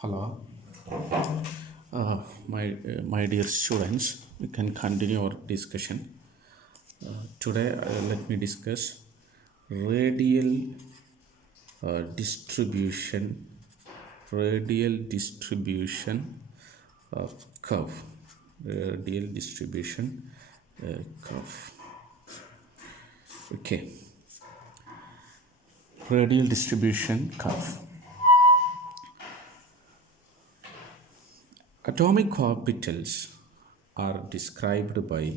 Hello, my dear students. We can continue our discussion. Today, let me discuss radial distribution, radial distribution of curve, radial distribution curve. Okay, radial distribution curve. Atomic orbitals are described by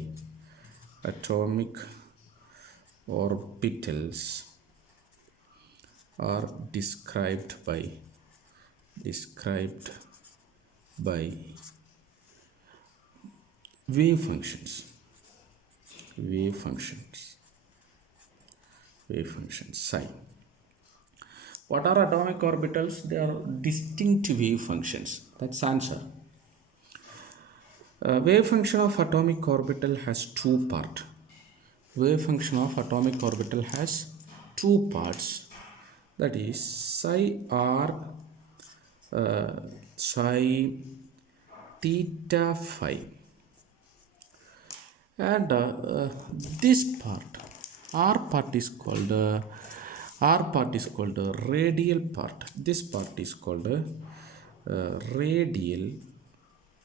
atomic orbitals are described by wave functions wave functions wave functions psi. What are atomic orbitals? They are distinct wave functions. That's answer. Wave function of atomic orbital has two parts. Wave function of atomic orbital has two parts, that is psi r psi theta phi, and this part r part is called the radial part. This part is called radial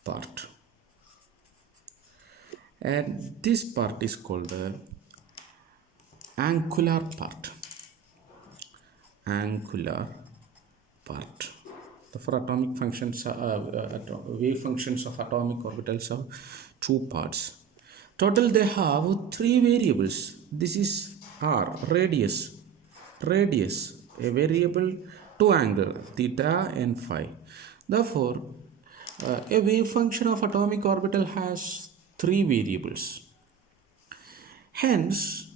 part, and this part is called the angular part. For atomic functions, wave functions of atomic orbitals have two parts. Total they have three variables. This is r, radius, a variable, two angle, theta and phi. Therefore, a wave function of atomic orbital has three variables. Hence,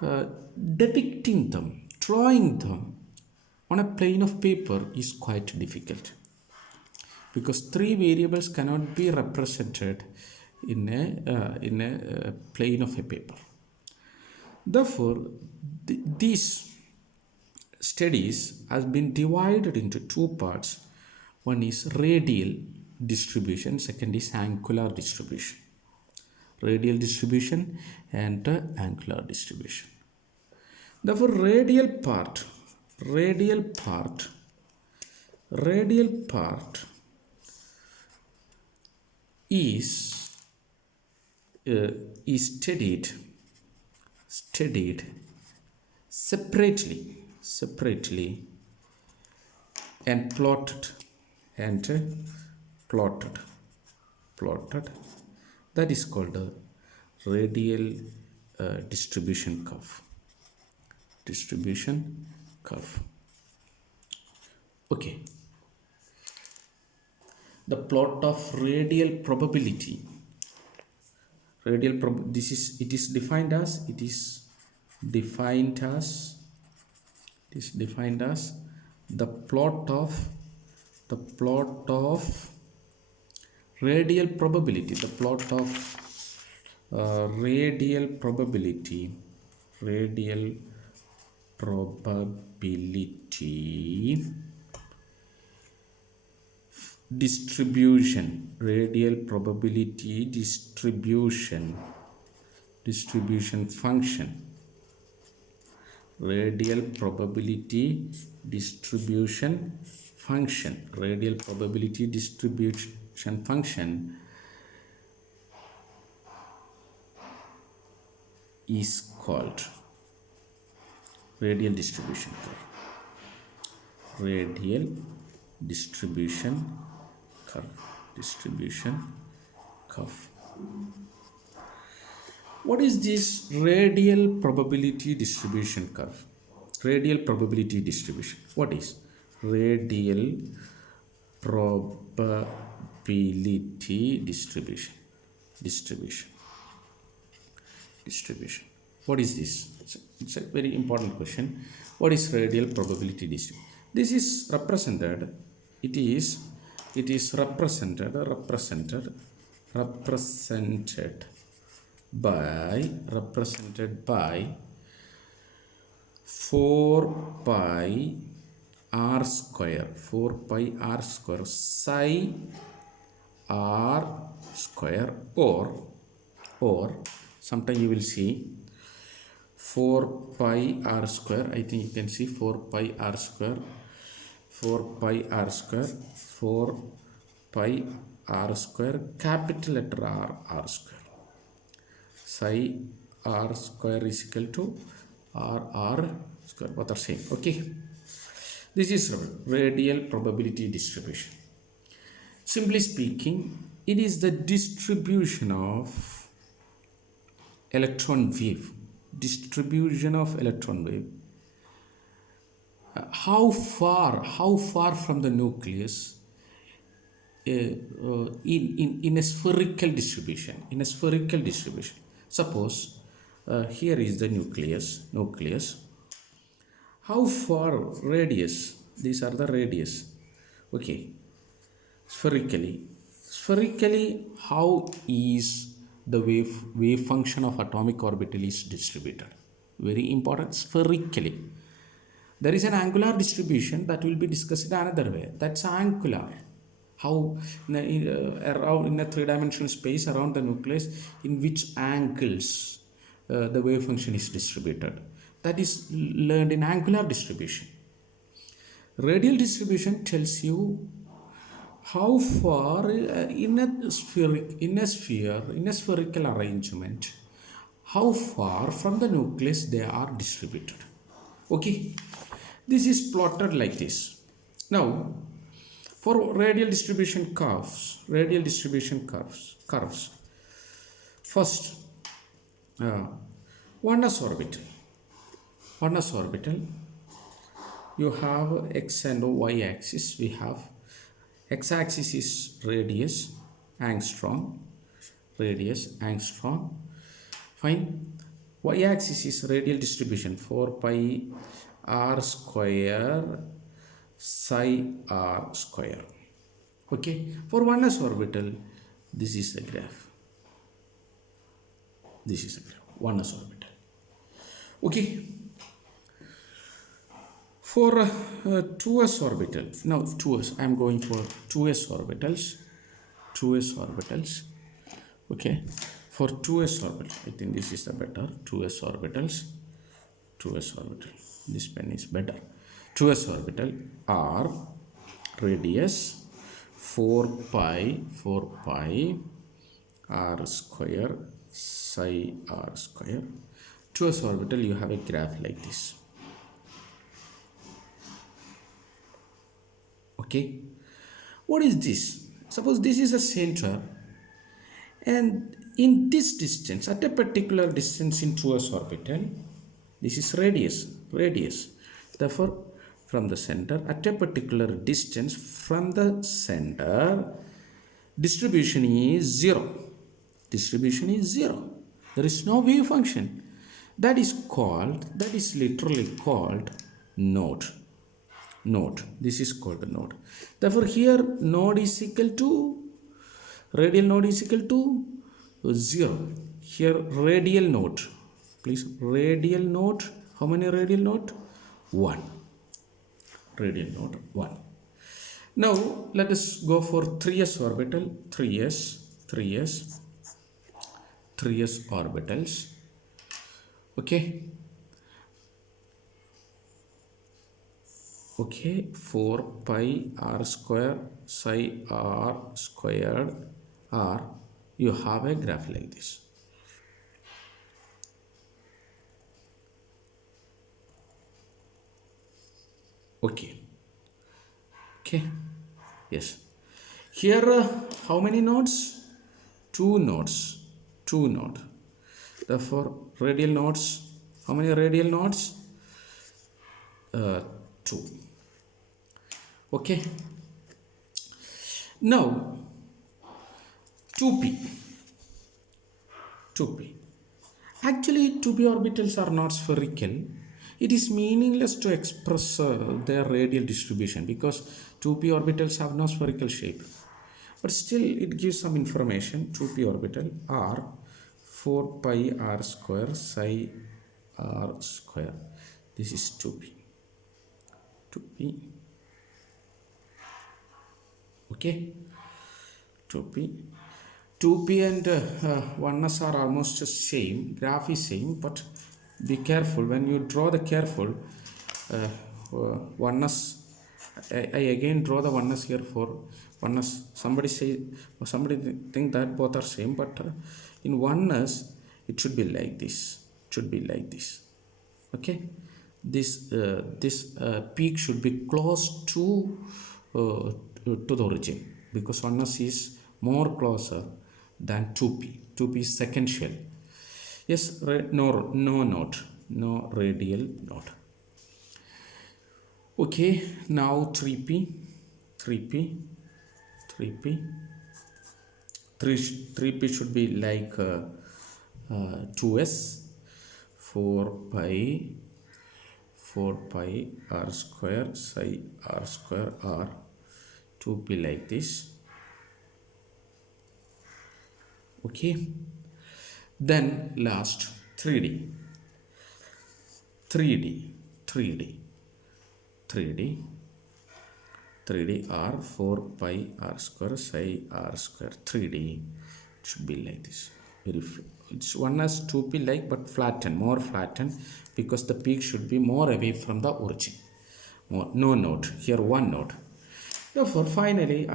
depicting them, drawing them on a plane of paper is quite difficult, because three variables cannot be represented in a plane of a paper. Therefore, these studies has been divided into two parts. One is radial distribution, second is angular distribution. Radial distribution and angular distribution. Therefore, radial part is studied separately and plotted. That is called a radial distribution curve. Okay, the plot of radial probability. It is defined as the plot of radial probability. The plot of radial probability distribution, radial probability distribution function, radial probability distribution function is called radial distribution curve. What is this radial probability distribution curve? Radial probability distribution. What is radial probability distribution? What is this? It's a very important question. What is radial probability distribution? This is represented. It is represented by 4 pi r square, 4 pi r square psi r square, or sometime you will see 4 pi r square. I think you can see 4 pi r square, 4 pi r square, 4 pi r square, capital letter r, r square. Psi r square is equal to r square, both are same. Okay, this is radial probability distribution. Simply speaking, it is the distribution of electron wave, how far from the nucleus, in a spherical distribution, suppose here is the nucleus, how far radius, these are the radius. Okay, spherically how is the wave function of atomic orbital is distributed? Very important. Spherically, there is an angular distribution that will be discussed in another way. That's angular. How around in a three-dimensional space around the nucleus, in which angles the wave function is distributed, that is learned in angular distribution. Radial distribution tells you how far in a spherical arrangement, how far from the nucleus they are distributed. Okay, this is plotted like this. Now, for radial distribution curves, first, 1s orbital, you have x and y axis. We have x-axis is radius, angstrom, fine. Y-axis is radial distribution, 4 pi r square psi r square. Okay, for 1s orbital, this is the graph, 1s orbital. Okay, for 2s orbital, now 2s, I am going for 2s orbitals. Okay, for 2s orbital, I think this is the better. 2s orbitals, this pen is better. 2s orbital are radius 4 pi r square psi r square. 2s orbital, you have a graph like this. Okay, what is this? Suppose this is a center, and in this distance, at a particular distance in 2s orbital, this is radius. Therefore, from the center, at a particular distance from the center, distribution is zero. There is no wave function. That is literally called node. This is called the node. Therefore, here node is equal to, radial node is equal to 0. Here radial node, please, radial node, how many radial node? 1. Radial node 1. Now let us go for 3s orbital. 3s orbitals. Okay, 4 pi r square psi r squared r, you have a graph like this. Okay, yes. Here how many nodes? 2 nodes. Therefore, radial nodes, how many radial nodes? 2. Okay, now 2p. Actually, 2p orbitals are not spherical. It is meaningless to express their radial distribution because 2p orbitals have no spherical shape. But still, it gives some information. 2p orbital are 4 pi r square psi r square. This is 2p. Okay, 2p. 2p and 1s are almost the same, graph is same, but be careful when you draw the careful. 1s, I again draw the 1s here for 1s. Somebody say, or somebody think that both are same, but in 1s it should be like this, it should be like this. Okay, this peak should be close to the origin, because 1s is more closer than 2p. 2p is second shell. Yes, no node, no radial node. Okay, now 3p, 3p, 3p, 3p should be like 2s, 4 pi, 4 pi r square psi r square r, 2p like this. Okay, then last 3d, 3d, 3d, 3d, 3d r 4 pi r square psi r square, 3d. It should be like this. It's 1 as 2p like, but flattened, more flattened, because the peak should be more away from the origin. No node here, one node. Therefore, finally,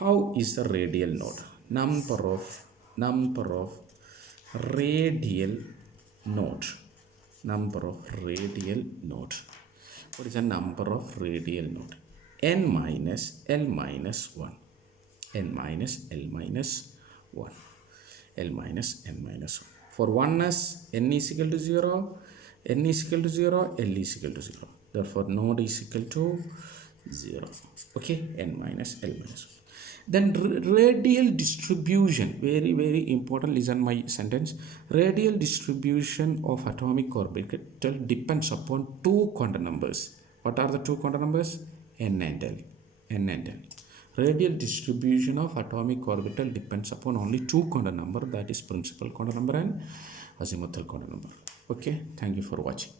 how is the radial node? Number of radial node. Number of radial node. What is the number of radial node? N minus L minus 1. N minus L minus 1. L minus N minus 1. For 1s, N is equal to 0, N is equal to 0, L is equal to 0. Therefore, node is equal to 0. Okay, N minus L minus 1. Then radial distribution, very important, listen my sentence. Radial distribution of atomic orbital depends upon two quantum numbers. What are the two quantum numbers? N and L. N and L. Radial distribution of atomic orbital depends upon only two quantum number, that is principal quantum number and azimuthal quantum number. Okay, thank you for watching.